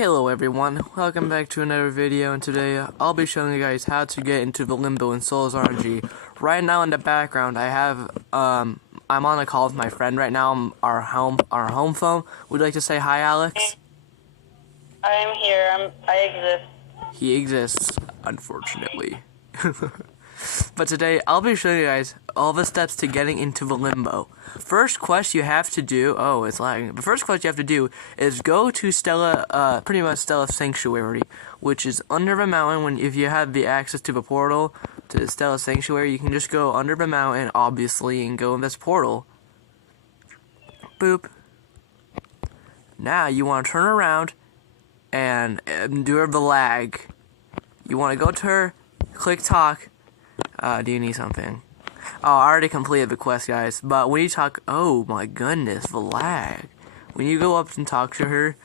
Hello everyone, welcome back to another video, and today I'll be showing you guys how to get into the Limbo in Sols RNG. Right now in the background I have, I'm on a call with my friend right now, our home phone. Would you like to say hi, Alex? I'm here, I exist. He exists, unfortunately. But today I'll be showing you guys all the steps to getting into the Limbo. First quest you have to do, oh it's lagging, the first quest you have to do is go to Stella, pretty much Stella Sanctuary, which is under the mountain. If you have the access to the portal to Stella Sanctuary, you can just go under the mountain, obviously, and go in this portal. Boop. Now you want to turn around and endure the lag. You want to go to her, click talk. Do you need something? Oh, I already completed the quest, guys. But when you talk, oh my goodness, the lag. When you go up and talk to her,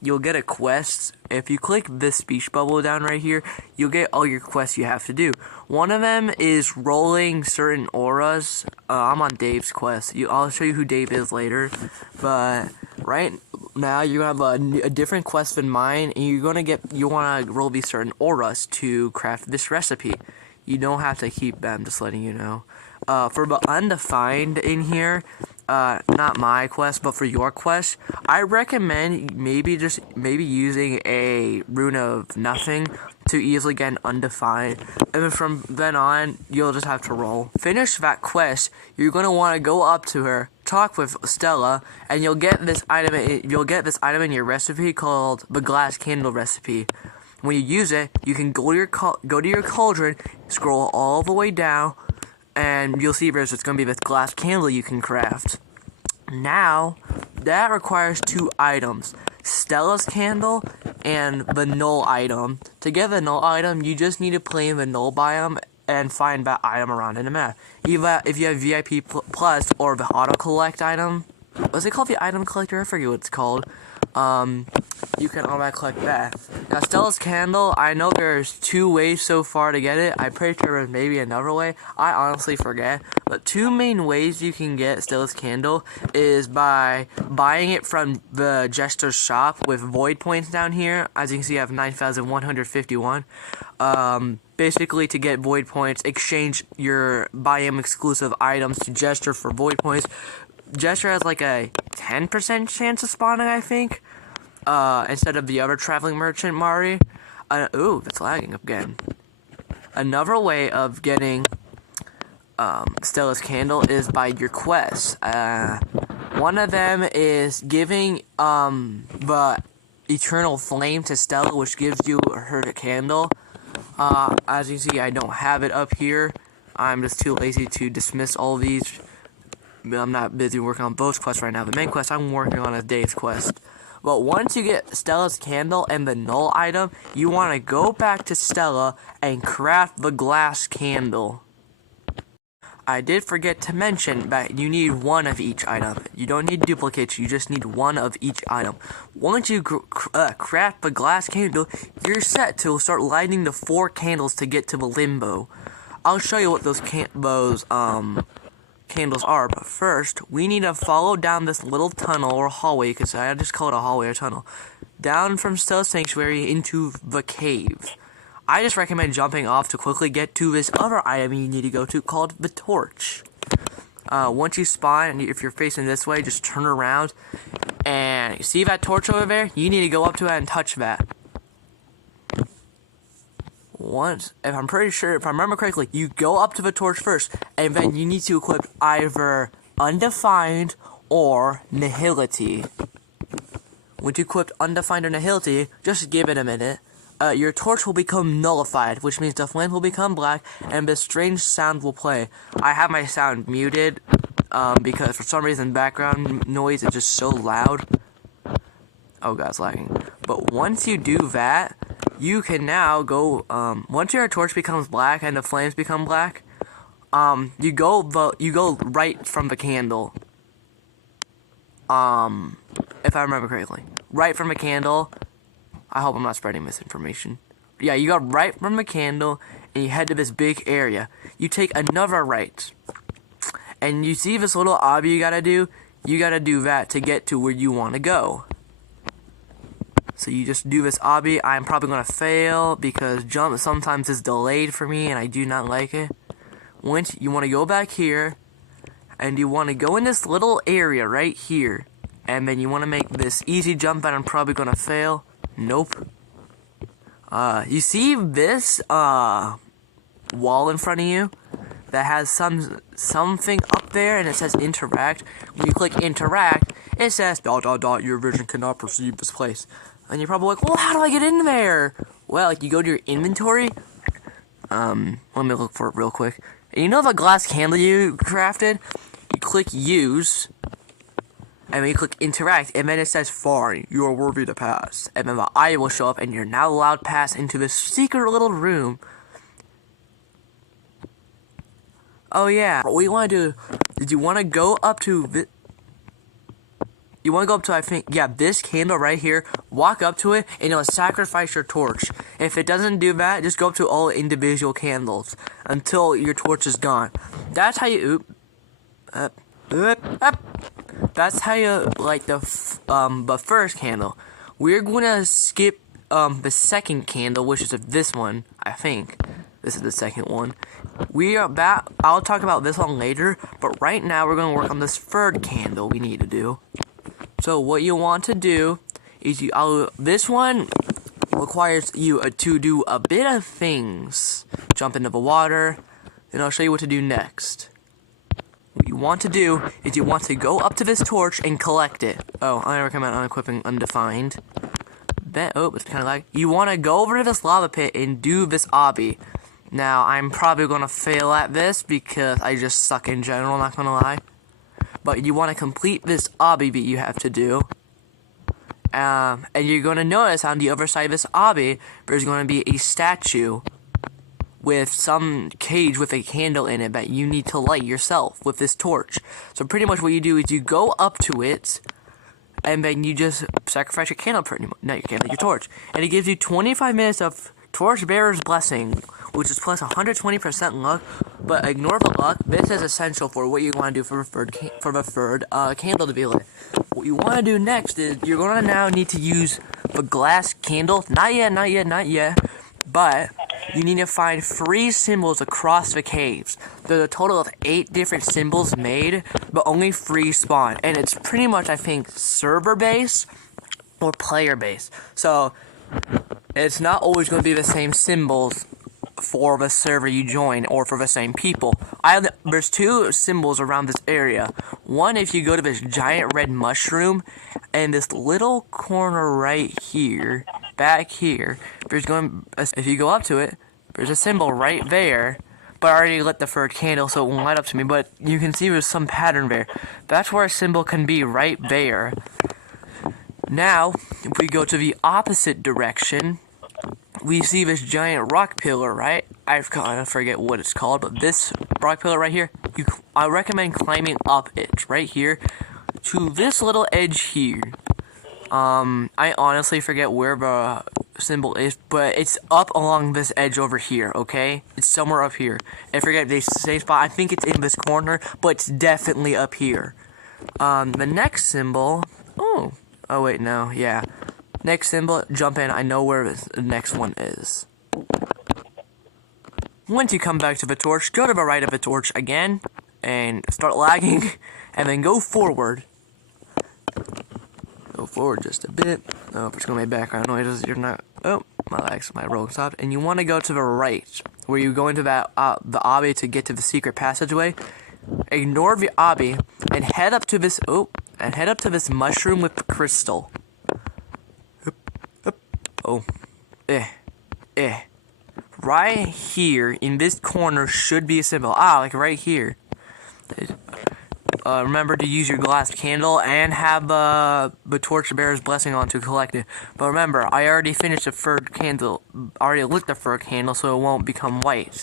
you'll get a quest. If you click this speech bubble down right here, you'll get all your quests you have to do. One of them is rolling certain auras. I'm on Dave's quest. I'll show you who Dave is later. But right now, you're gonna have a different quest than mine, and you wanna roll these certain auras to craft this recipe. You don't have to keep them, just letting you know. For the undefined in here, not my quest, but for your quest, I recommend maybe using a rune of nothing to easily get an undefined. And then from then on, you'll just have to roll. Finish that quest, you're gonna want to go up to her, talk with Stella, and you'll get this item in your recipe called the glass candle recipe. When you use it, you can go to your cauldron, scroll all the way down, and you'll see there's going to be this glass candle you can craft. Now, that requires two items, Stella's candle and the null item. To get the null item, you just need to play in the null biome and find that item around in the map. If you have VIP Plus or the auto collect item, what's it called, the item collector? I forget what it's called. You can automatically collect that. Now, Stella's candle, I know there's two ways so far to get it. I'm pretty sure there's maybe another way. I honestly forget. But two main ways you can get Stella's candle is by buying it from the Jester's shop with void points down here. As you can see, I have 9,151. Basically, to get void points, exchange your biome exclusive items to Jester for void points. Jester has like a 10% chance of spawning, I think, instead of the other traveling merchant, Mari. Ooh, that's lagging again. Another way of getting Stella's candle is by your quests. One of them is giving the eternal flame to Stella, which gives you her candle. As you see, I don't have it up here. I'm just too lazy to dismiss all these. I'm not busy working on those quests right now. The main quest I'm working on is Dave's quest. But once you get Stella's candle and the null item, you want to go back to Stella and craft the glass candle. I did forget to mention that you need one of each item. You don't need duplicates, you just need one of each item. Once you craft the glass candle, you're set to start lighting the 4 candles to get to the Limbo. I'll show you what those candles are, but first we need to follow down this little tunnel or hallway, because I just call it a hallway or tunnel, down from Stella Sanctuary into the cave. I just recommend jumping off to quickly get to this other item you need to go to called the torch. Once you spawn, and if you're facing this way, just turn around and you see that torch over there? You need to go up to it and touch that. Once, if I remember correctly, you go up to the torch first, and then you need to equip either Undefined or Nihility. Once you equip Undefined or Nihility, just give it a minute. Your torch will become nullified, which means the flame will become black, and this strange sound will play. I have my sound muted, because for some reason background noise is just so loud. Oh god, it's lagging. But once you do that, you can now go, once your torch becomes black and the flames become black, you go right from the candle. If I remember correctly. Right from the candle. I hope I'm not spreading misinformation. Yeah, you go right from the candle, and you head to this big area. You take another right. And you see this little obby you gotta do? You gotta do that to get to where you want to go. So you just do this obby. I'm probably gonna fail because jump sometimes is delayed for me and I do not like it. Once you want to go back here and you want to go in this little area right here, and then you want to make this easy jump that I'm probably gonna fail. Nope. You see this wall in front of you that has something up there and it says interact. When you click interact, it says ... your vision cannot perceive this place. And you're probably like, well, how do I get in there? Well, like, you go to your inventory. Let me look for it real quick. And you know the glass candle you crafted? You click use, and then you click interact, and then it says fine, you are worthy to pass. And then the eye will show up, and you're now allowed to pass into this secret little room. Oh yeah, what you want to do is you want to go up to I think, yeah, this candle right here, walk up to it, and it'll sacrifice your torch. If it doesn't do that, just go up to all individual candles until your torch is gone. That's how you, that's how you, like, the first candle. We're gonna skip, the second candle, which is this one, I think. This is the second one. I'll talk about this one later, but right now we're gonna work on this third candle we need to do. So what you want to do is this one requires you to do a bit of things. Jump into the water, then I'll show you what to do next. What you want to do is you want to go up to this torch and collect it. Oh, I recommend unequipping undefined. It's kind of like you want to go over to this lava pit and do this obby. Now, I'm probably going to fail at this because I just suck in general, not going to lie. But you want to complete this obby that you have to do. And you're going to notice on the other side of this obby, there's going to be a statue with some cage with a candle in it that you need to light yourself with this torch. So pretty much what you do is you go up to it, and then you just sacrifice your candle pretty much. No, your candle, your torch. And it gives you 25 minutes of Torchbearer's Blessing, which is plus 120% luck, but ignore the luck. This is essential for what you want to do for the third candle to be lit. What you want to do next is you're going to now need to use the glass candle. Not yet, but you need to find 3 symbols across the caves. There's a total of 8 different symbols made, but only 3 spawn. And it's pretty much, I think, server-based or player-based. So it's not always going to be the same symbols for the server you join or for the same people. There's 2 symbols around this area. One, if you go to this giant red mushroom, and this little corner right here, back here, if you go up to it, there's a symbol right there. But I already lit the third candle, so it won't light up to me. But you can see there's some pattern there. That's where a symbol can be, right there. Now, if we go to the opposite direction, we see this giant rock pillar, right? I forget what it's called, but this rock pillar right here, I recommend climbing up it, right here, to this little edge here. I honestly forget where the symbol is, but it's up along this edge over here, okay? It's somewhere up here. I forget the same spot. I think it's in this corner, but it's definitely up here. The next symbol, oh wait, no, yeah. Next symbol, jump in. I know where the next one is. Once you come back to the torch, go to the right of the torch again, and start lagging, and then go forward. Go forward just a bit. Oh, if it's going to be background noises, you're not... Oh, my roll stopped. And you want to go to the right, where you go into that the obby to get to the secret passageway. Ignore the obby, and head up to this... Oh, and head up to this mushroom with the crystal. Oh, right here in this corner should be a symbol. Like right here. Remember to use your glass candle and have the Torchbearer's Blessing on to collect it. But remember, I already finished the third candle. I already lit the third candle, so it won't become white.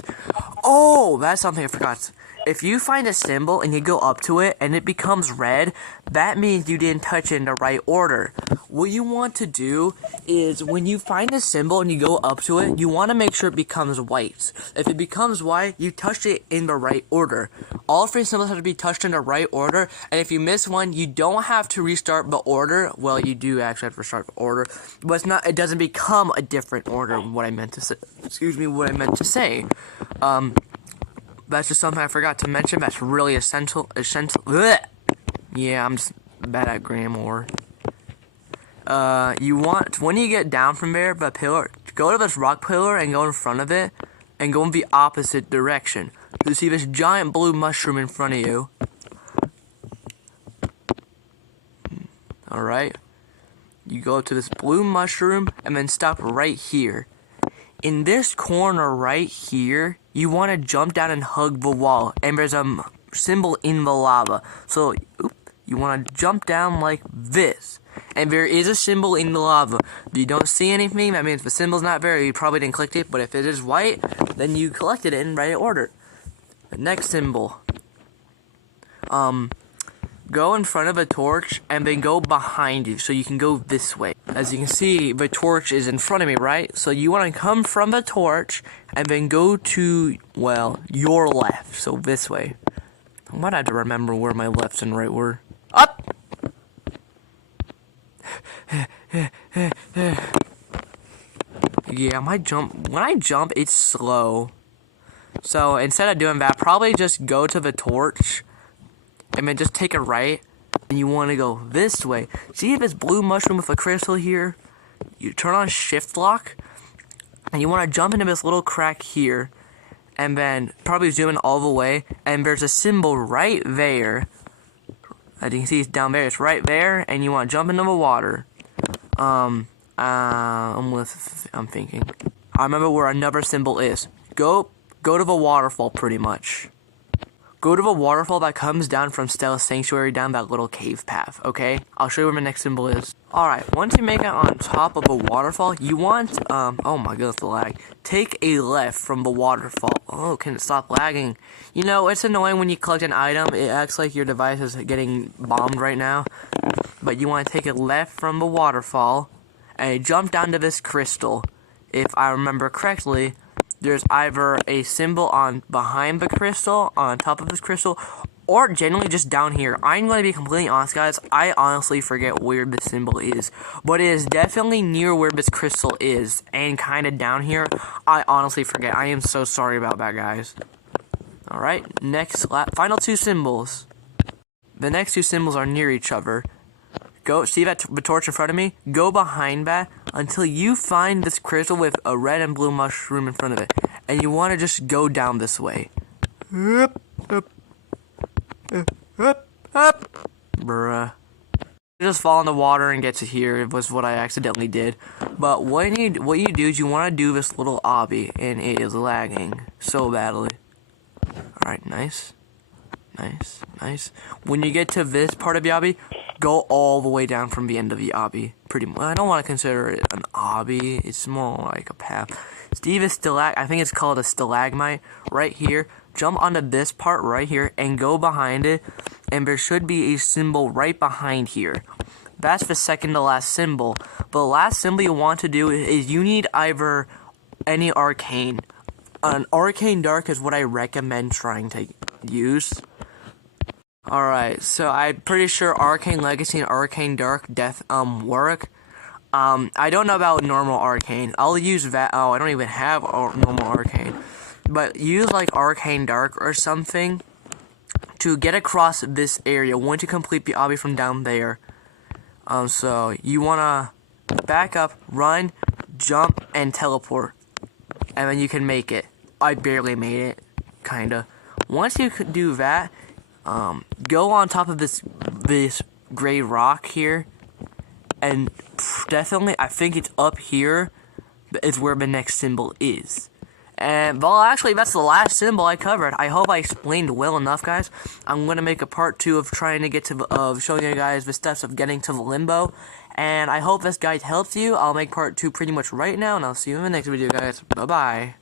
Oh, that's something I forgot. if you find a symbol and you go up to it and it becomes red, that means you didn't touch it in the right order. What you want to do is when you find a symbol and you go up to it, you want to make sure it becomes white. If it becomes white, you touched it in the right order. All 3 symbols have to be touched in the right order, and if you miss one, you don't have to restart the order. Well, you do actually have to restart the order, but it doesn't become a different order. What I meant to say. What I meant to say. That's just something I forgot to mention. That's really essential. Blech. Yeah, I'm just bad at grammar. You want, when you get down from there, the pillar, go to this rock pillar and go in front of it, and go in the opposite direction. You see this giant blue mushroom in front of you. Alright. You go up to this blue mushroom, and then stop right here. In this corner right here, you want to jump down and hug the wall, and there's a symbol in the lava. So, you want to jump down like this, and there is a symbol in the lava. If you don't see anything, that means the symbol's not there, you probably didn't collect it, but if it is white, then you collected it in right order. The next symbol. Go in front of a torch, and then go behind you, so you can go this way. As you can see, the torch is in front of me, right? So you want to come from the torch, and then go to, well, your left, so this way. I might have to remember where my left and right were. Up! Yeah, when I jump, it's slow. So, instead of doing that, probably just go to the torch, and then just take a right, and you want to go this way. See this blue mushroom with a crystal here? You turn on shift lock, and you want to jump into this little crack here, and then probably zoom in all the way, and there's a symbol right there. As you can see, it's down there. It's right there, and you want to jump into the water. I'm thinking. I remember where another symbol is. Go to the waterfall, pretty much. Go to the waterfall that comes down from Stella's Sanctuary down that little cave path, okay? I'll show you where my next symbol is. Alright, once you make it on top of a waterfall, you want, oh my goodness, the lag. Take a left from the waterfall. Oh, can it stop lagging? You know, it's annoying when you collect an item, it acts like your device is getting bombed right now. But you want to take a left from the waterfall, and jump down to this crystal. If I remember correctly, there's either a symbol on behind the crystal, on top of this crystal, or generally just down here. I'm going to be completely honest, guys. I honestly forget where this symbol is, but it is definitely near where this crystal is, and kind of down here. I honestly forget. I am so sorry about that, guys. Alright, next, final 2 symbols. The next 2 symbols are near each other. Go, see the torch in front of me? Go behind that until you find this crystal with a red and blue mushroom in front of it. And you want to just go down this way. Up. Bruh. You just fall in the water and get to here. It was what I accidentally did. But what you do is you want to do this little obby, and it is lagging so badly. Alright, nice. Nice. When you get to this part of the obby, go all the way down from the end of the obby. Pretty much. I don't want to consider it an obby. It's more like a path. Steve is I think it's called a stalagmite. Right here. Jump onto this part right here and go behind it. And there should be a symbol right behind here. That's the second to last symbol. The last symbol you want to do is you need either any arcane. An arcane dark is what I recommend trying to use. Alright, so I'm pretty sure Arcane Legacy and Arcane Dark Death work. I don't know about normal Arcane. I'll use that. Oh, I don't even have normal Arcane. But use like Arcane Dark or something to get across this area once you complete the obby from down there. So you wanna back up, run, jump, and teleport. And then you can make it. I barely made it, kinda. Once you do that, go on top of this gray rock here, and definitely, I think it's up here, is where the next symbol is. And, well, actually, that's the last symbol I covered. I hope I explained well enough, guys. I'm gonna make a part 2 of trying to get to, of showing you guys the steps of getting to the Limbo. And I hope this guide helps you. I'll make part 2 pretty much right now, and I'll see you in the next video, guys. Bye-bye.